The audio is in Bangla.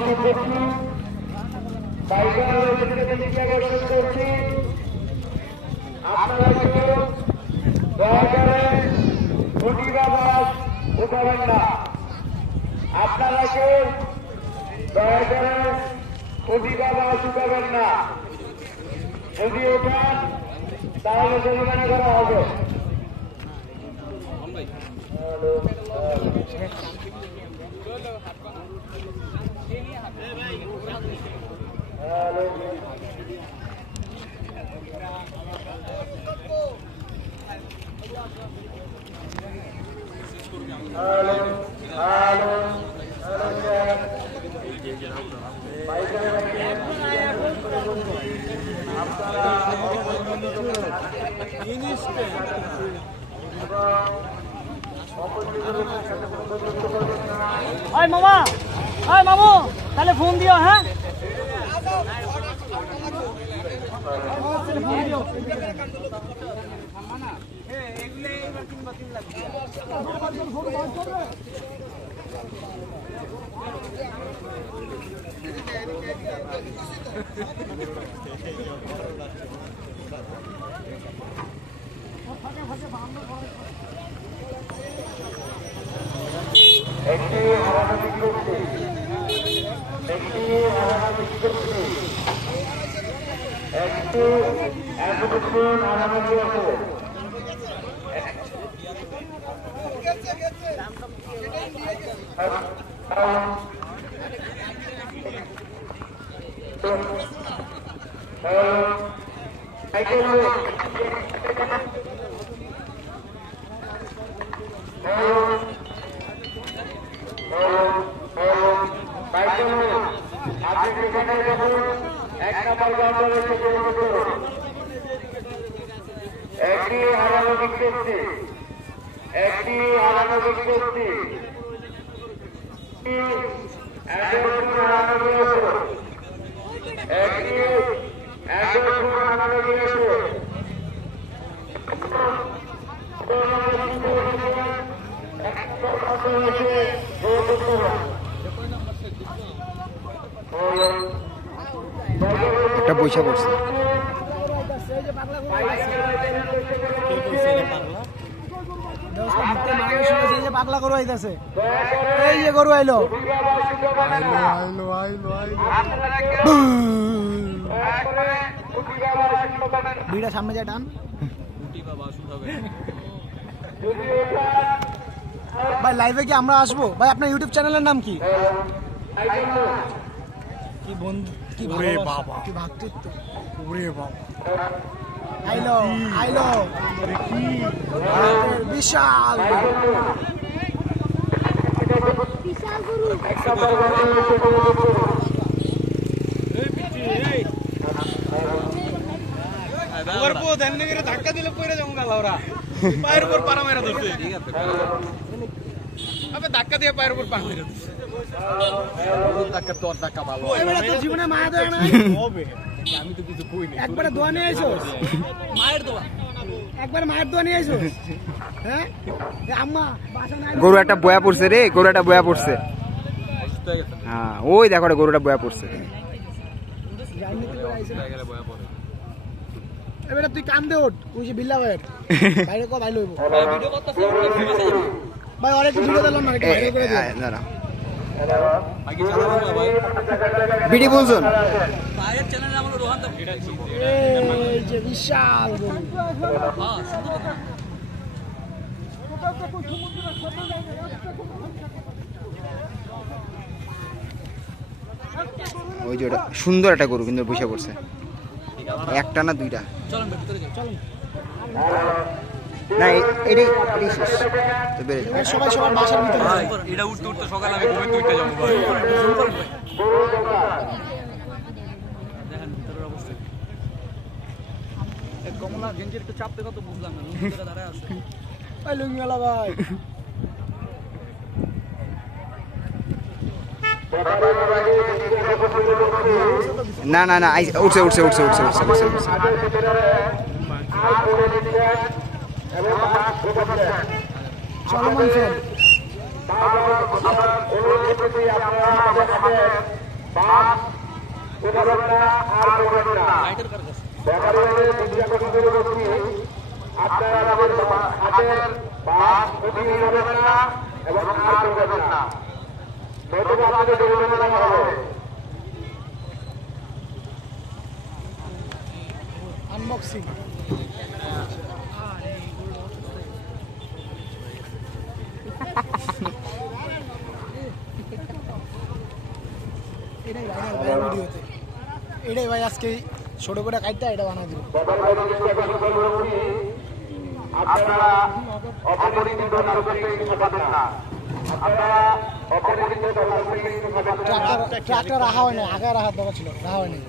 উপস্থিত করছি করছি আপনারা কেউ দয়া করে খুঁটি বা বাস উঠাবেন না। আপনারা কেউ দয়া করে খুঁটি বা বাস উঠাবেন না। যদি ওঠান তাহলে জরিমানা করা হবে। মামা মামু তাহলে ফোন দিও। হ্যাঁ একটি হারানো বিজ্ঞপ্তি একটু এতটুকুন হারানো দিয়েছে। একটি হারানো বিজ্ঞপ্তি একটি হারানো বিজ্ঞপ্তি হারানো দিয়েছে। একটি হারানো দিয়েছে। একটা পয়সা পড়ছে পাগলা গরু আইতাছে। এই যে গরু আইলো দুইটা সামনে যায় টান। ভাই লাইভে কি আমরা আসবো? ভাই আপনার ইউটিউব চ্যানেলের নাম কি? কি বন্ধু কি বাবা কি ভ্রাতৃত্ব আইলো আইলো বিশাল ধাক্কা দিলে পড়ে যাবো গাল ওরা পায়ের উপর পাড়া মেরে ধরছে। ধাক্কা দিয়ে পায়ের উপর পা মেরে ধরছে। তোর ধাক্কা ভালো জীবনে মায়া দেয় না। আমি তো কিছু কই না। একবারে দোয়া নিয়ে আইছো মায়ের দোয়া একবার মায়ের দোয়া নিয়ে আইছো। হ্যাঁ আম্মা গরু একটা বয়া পড়ছে রে, গরু একটা বয়া পড়ছে। হ্যাঁ ওই দেখো গরুটা বয়া পড়ছে। এবারে তুই কান দে ওঠ ওই যে বিল্লা ভাইয়ের বাইরে কো ভাই লইব ভাই আরে একটু ভিডিও দিলাম না একটু ভাইরাল করে দে দাঁড়া বাকি চালাবো না ভাই বিডি বলছুন ভাইয়ের চ্যানেলে আমার রোহান দা এই যে বিশাল গরু। হ্যাঁ ওই যে ওটা সুন্দর একটা গরু কিন্তু বসে পড়ছে। একটা না দুইটা চলুন ভিতরে যাও চলুন না এটাই শেষ তো বেরে যাও সবাই সবার বাসার ভিতরে ভাই এটা উঠতে উঠতে সকালে আমি ঘুমিয়ে উঠতে যাব ভাই। দেখেন ভিতরের অবস্থা এক কমলা গেঞ্জির একটু চাপ দেখো তো বুঝলাম না ভিতরে দাঁড়ায় আছে। ভাই লুঙ্গিওয়ালা ভাই না না না উঠছে উঠছে উঠছে উঠছে উঠছে উঠছে উঠছে চলমান ফেল বাস উঠাবেন না আর করবেন না ব্যাপারীদের বিজ্ঞাপন করে বলছি আপনারা আমাদের হাতের বাস উঠিয়ে নেবেন না এবং আর করবেন না নতুবা আপনাদের জরিমানা হবে আনবক্সিং এটাই ভাইরাল ভাই ভিডিওতে এটাই ভাই আজকে ছোট করে কাটতে এটা বানা দিল আপনারা অপরিচিত নাগরিককে ঠকাবেন না আপনারা অপরিচিত নাগরিককে ঠকাবেন না ট্রাক্টর রাখা হয় না আগে রাখার দরকার ছিল রাখা হয়নি